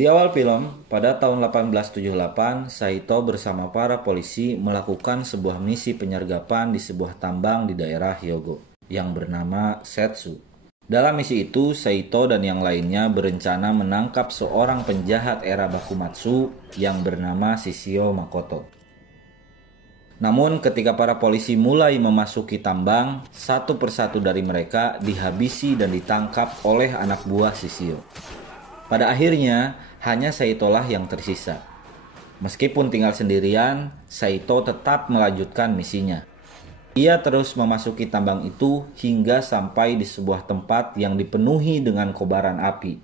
Di awal film, pada tahun 1878, Saito bersama para polisi melakukan sebuah misi penyergapan di sebuah tambang di daerah Hyogo yang bernama Setsu. Dalam misi itu, Saito dan yang lainnya berencana menangkap seorang penjahat era Bakumatsu yang bernama Shishio Makoto. Namun ketika para polisi mulai memasuki tambang, satu persatu dari mereka dihabisi dan ditangkap oleh anak buah Shishio. Pada akhirnya, hanya Saito lah yang tersisa. Meskipun tinggal sendirian, Saito tetap melanjutkan misinya. Ia terus memasuki tambang itu hingga sampai di sebuah tempat yang dipenuhi dengan kobaran api.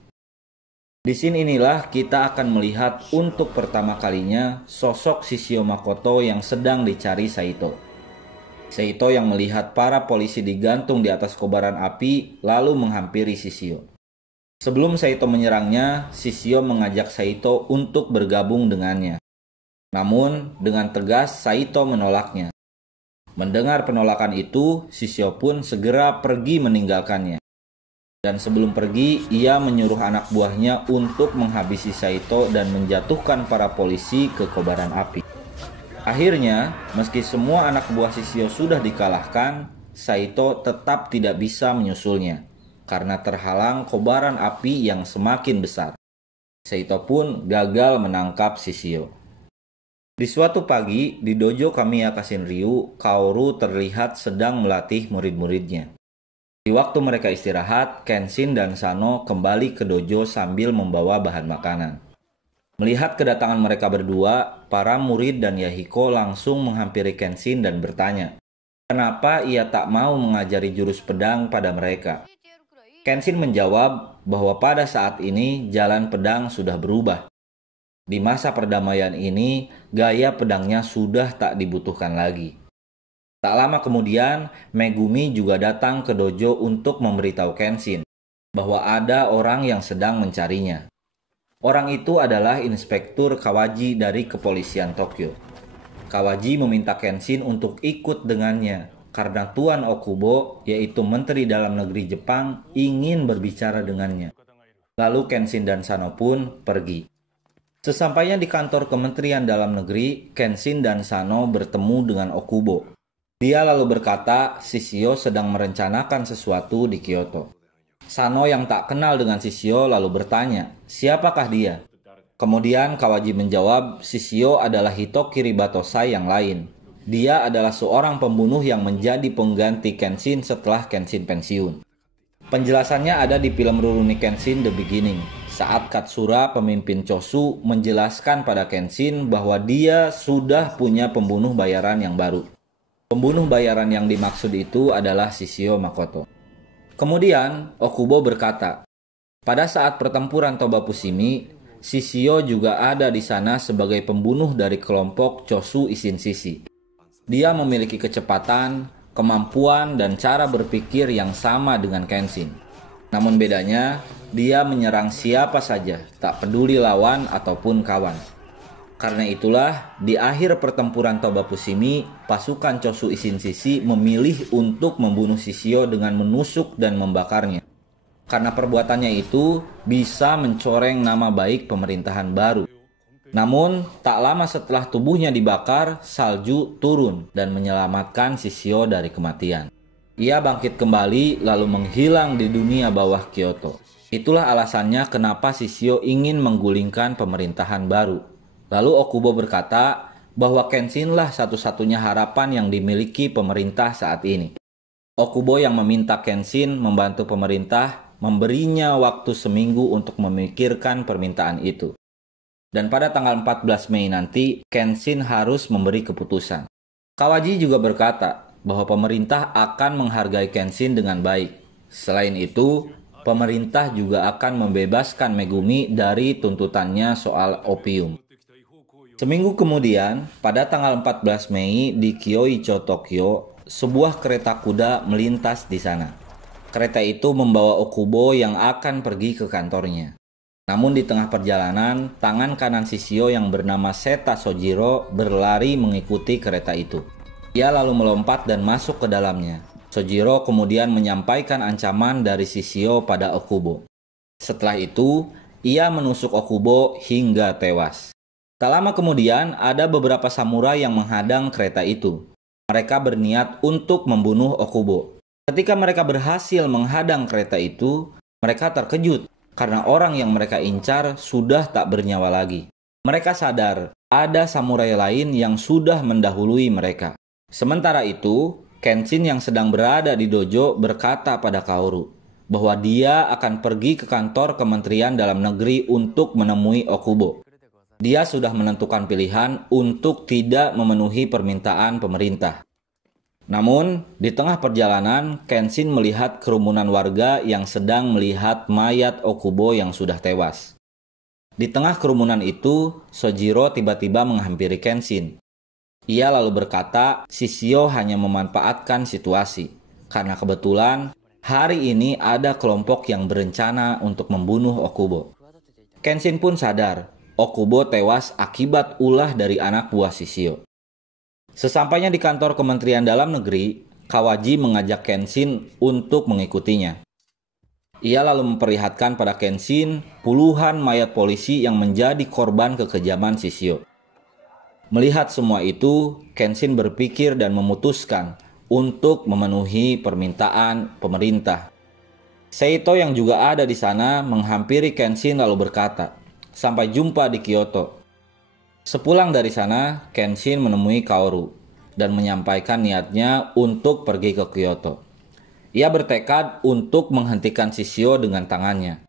Di sini inilah kita akan melihat untuk pertama kalinya sosok Shishio Makoto yang sedang dicari Saito. Saito yang melihat para polisi digantung di atas kobaran api lalu menghampiri Shishio. Sebelum Saito menyerangnya, Shishio mengajak Saito untuk bergabung dengannya. Namun dengan tegas Saito menolaknya. Mendengar penolakan itu, Shishio pun segera pergi meninggalkannya. Dan sebelum pergi, ia menyuruh anak buahnya untuk menghabisi Saito dan menjatuhkan para polisi ke kobaran api. Akhirnya, meski semua anak buah Shishio sudah dikalahkan, Saito tetap tidak bisa menyusulnya karena terhalang kobaran api yang semakin besar. Saito pun gagal menangkap Shishio. Di suatu pagi, di dojo Kamiya Kashinryu, Kaoru terlihat sedang melatih murid-muridnya. Di waktu mereka istirahat, Kenshin dan Sano kembali ke dojo sambil membawa bahan makanan. Melihat kedatangan mereka berdua, para murid dan Yahiko langsung menghampiri Kenshin dan bertanya, kenapa ia tak mau mengajari jurus pedang pada mereka. Kenshin menjawab bahwa pada saat ini jalan pedang sudah berubah. Di masa perdamaian ini, gaya pedangnya sudah tak dibutuhkan lagi. Tak lama kemudian, Megumi juga datang ke dojo untuk memberitahu Kenshin bahwa ada orang yang sedang mencarinya. Orang itu adalah Inspektur Kawaji dari Kepolisian Tokyo. Kawaji meminta Kenshin untuk ikut dengannya karena Tuan Okubo, yaitu Menteri Dalam Negeri Jepang, ingin berbicara dengannya. Lalu Kenshin dan Sano pun pergi. Sesampainya di kantor Kementerian Dalam Negeri, Kenshin dan Sano bertemu dengan Okubo. Dia lalu berkata Shishio sedang merencanakan sesuatu di Kyoto. Sano yang tak kenal dengan Shishio lalu bertanya, siapakah dia? Kemudian Kawaji menjawab, Shishio adalah Hito Kiribatosai yang lain. Dia adalah seorang pembunuh yang menjadi pengganti Kenshin setelah Kenshin pensiun. Penjelasannya ada di film Rurouni Kenshin The Beginning, saat Katsura, pemimpin Chosu, menjelaskan pada Kenshin bahwa dia sudah punya pembunuh bayaran yang baru. Pembunuh bayaran yang dimaksud itu adalah Shishio Makoto. Kemudian, Okubo berkata, pada saat pertempuran Toba-Fushimi, Shishio juga ada di sana sebagai pembunuh dari kelompok Chosu Ishin-shishi. Dia memiliki kecepatan, kemampuan, dan cara berpikir yang sama dengan Kenshin. Namun bedanya, dia menyerang siapa saja, tak peduli lawan ataupun kawan. Karena itulah, di akhir pertempuran Toba-Fushimi, pasukan Chosu Ishin-shishi memilih untuk membunuh Shishio dengan menusuk dan membakarnya. Karena perbuatannya itu bisa mencoreng nama baik pemerintahan baru. Namun, tak lama setelah tubuhnya dibakar, salju turun dan menyelamatkan Shishio dari kematian. Ia bangkit kembali lalu menghilang di dunia bawah Kyoto. Itulah alasannya kenapa Shishio ingin menggulingkan pemerintahan baru. Lalu Okubo berkata bahwa Kenshinlah satu-satunya harapan yang dimiliki pemerintah saat ini. Okubo yang meminta Kenshin membantu pemerintah memberinya waktu seminggu untuk memikirkan permintaan itu. Dan pada tanggal 14 Mei nanti, Kenshin harus memberi keputusan. Kawaji juga berkata bahwa pemerintah akan menghargai Kenshin dengan baik. Selain itu, pemerintah juga akan membebaskan Megumi dari tuntutannya soal opium. Seminggu kemudian, pada tanggal 14 Mei di Kyoicho, Tokyo, sebuah kereta kuda melintas di sana. Kereta itu membawa Okubo yang akan pergi ke kantornya. Namun di tengah perjalanan, tangan kanan Shishio yang bernama Seta Sojiro berlari mengikuti kereta itu. Ia lalu melompat dan masuk ke dalamnya. Sojiro kemudian menyampaikan ancaman dari Shishio pada Okubo. Setelah itu, Ia menusuk Okubo hingga tewas. Tak lama kemudian, ada beberapa samurai yang menghadang kereta itu. Mereka berniat untuk membunuh Okubo. Ketika mereka berhasil menghadang kereta itu, mereka terkejut karena orang yang mereka incar sudah tak bernyawa lagi. Mereka sadar ada samurai lain yang sudah mendahului mereka. Sementara itu, Kenshin yang sedang berada di dojo berkata pada Kaoru bahwa dia akan pergi ke kantor Kementerian Dalam Negeri untuk menemui Okubo. Dia sudah menentukan pilihan untuk tidak memenuhi permintaan pemerintah. Namun, di tengah perjalanan, Kenshin melihat kerumunan warga yang sedang melihat mayat Okubo yang sudah tewas. Di tengah kerumunan itu, Sojiro tiba-tiba menghampiri Kenshin. Ia lalu berkata, Shishio hanya memanfaatkan situasi, karena kebetulan hari ini ada kelompok yang berencana untuk membunuh Okubo. Kenshin pun sadar, Okubo tewas akibat ulah dari anak buah Shishio. Sesampainya di kantor Kementerian Dalam Negeri, Kawaji mengajak Kenshin untuk mengikutinya. Ia lalu memperlihatkan pada Kenshin puluhan mayat polisi yang menjadi korban kekejaman Shishio. Melihat semua itu, Kenshin berpikir dan memutuskan untuk memenuhi permintaan pemerintah. Seito yang juga ada di sana menghampiri Kenshin lalu berkata, "Sampai jumpa di Kyoto." Sepulang dari sana, Kenshin menemui Kaoru dan menyampaikan niatnya untuk pergi ke Kyoto. Ia bertekad untuk menghentikan Shishio dengan tangannya.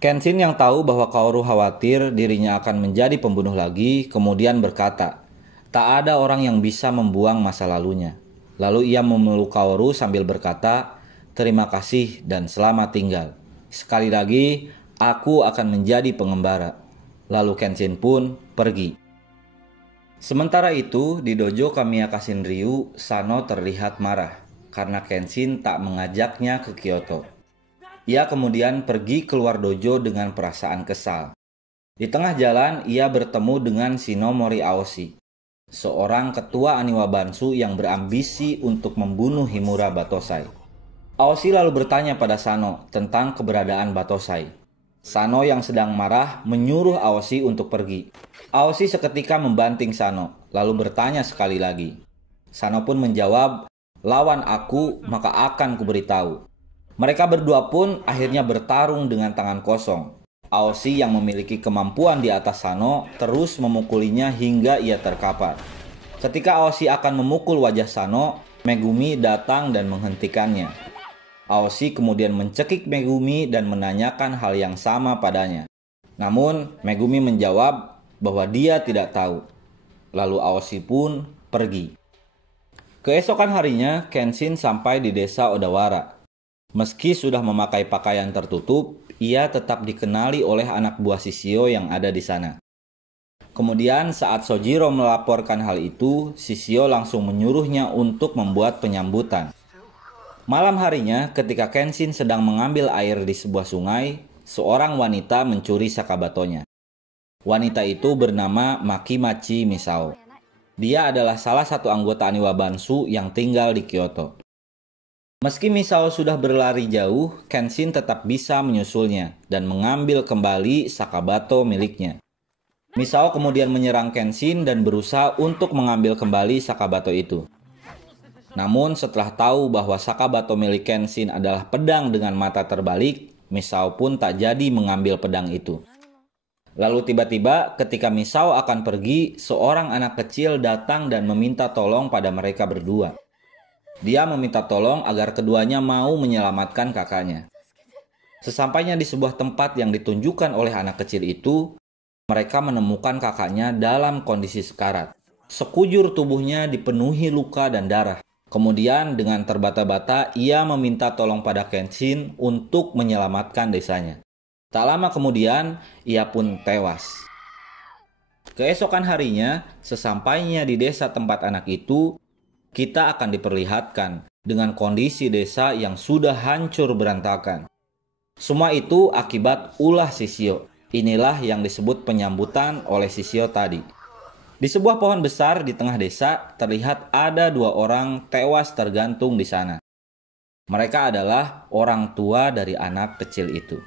Kenshin yang tahu bahwa Kaoru khawatir dirinya akan menjadi pembunuh lagi, kemudian berkata, "Tak ada orang yang bisa membuang masa lalunya." Lalu ia memeluk Kaoru sambil berkata, "Terima kasih dan selamat tinggal. Sekali lagi, aku akan menjadi pengembara." Lalu Kenshin pun pergi. Sementara itu, di dojo Kamiya Kashinryu, Sano terlihat marah karena Kenshin tak mengajaknya ke Kyoto. Ia kemudian pergi keluar dojo dengan perasaan kesal. Di tengah jalan, ia bertemu dengan Shinomori Aoshi, seorang ketua Aniwa Bansu yang berambisi untuk membunuh Himura Batosai. Aoshi lalu bertanya pada Sano tentang keberadaan Batosai. Sano yang sedang marah menyuruh Aoshi untuk pergi. Aoshi seketika membanting Sano, lalu bertanya sekali lagi. Sano pun menjawab, "Lawan aku, maka akan kuberitahu." Mereka berdua pun akhirnya bertarung dengan tangan kosong. Aoshi yang memiliki kemampuan di atas Sano terus memukulinya hingga ia terkapar. Ketika Aoshi akan memukul wajah Sano, Megumi datang dan menghentikannya. Aoshi kemudian mencekik Megumi dan menanyakan hal yang sama padanya. Namun, Megumi menjawab bahwa dia tidak tahu. Lalu Aoshi pun pergi. Keesokan harinya, Kenshin sampai di desa Odawara. Meski sudah memakai pakaian tertutup, ia tetap dikenali oleh anak buah Shishio yang ada di sana. Kemudian saat Sojiro melaporkan hal itu, Shishio langsung menyuruhnya untuk membuat penyambutan. Malam harinya, ketika Kenshin sedang mengambil air di sebuah sungai, seorang wanita mencuri sakabatonya. Wanita itu bernama Makimachi Misao. Dia adalah salah satu anggota Aniwa Bansu yang tinggal di Kyoto. Meski Misao sudah berlari jauh, Kenshin tetap bisa menyusulnya dan mengambil kembali sakabato miliknya. Misao kemudian menyerang Kenshin dan berusaha untuk mengambil kembali sakabato itu. Namun setelah tahu bahwa sakabato milik Kenshin adalah pedang dengan mata terbalik, Misao pun tak jadi mengambil pedang itu. Lalu tiba-tiba ketika Misao akan pergi, seorang anak kecil datang dan meminta tolong pada mereka berdua. Dia meminta tolong agar keduanya mau menyelamatkan kakaknya. Sesampainya di sebuah tempat yang ditunjukkan oleh anak kecil itu, mereka menemukan kakaknya dalam kondisi sekarat. Sekujur tubuhnya dipenuhi luka dan darah. Kemudian dengan terbata-bata ia meminta tolong pada Kenshin untuk menyelamatkan desanya. Tak lama kemudian, ia pun tewas. Keesokan harinya, sesampainya di desa tempat anak itu, kita akan diperlihatkan dengan kondisi desa yang sudah hancur berantakan. Semua itu akibat ulah Shishio. Inilah yang disebut penyambutan oleh Shishio tadi. Di sebuah pohon besar di tengah desa, terlihat ada dua orang tewas tergantung di sana. Mereka adalah orang tua dari anak kecil itu.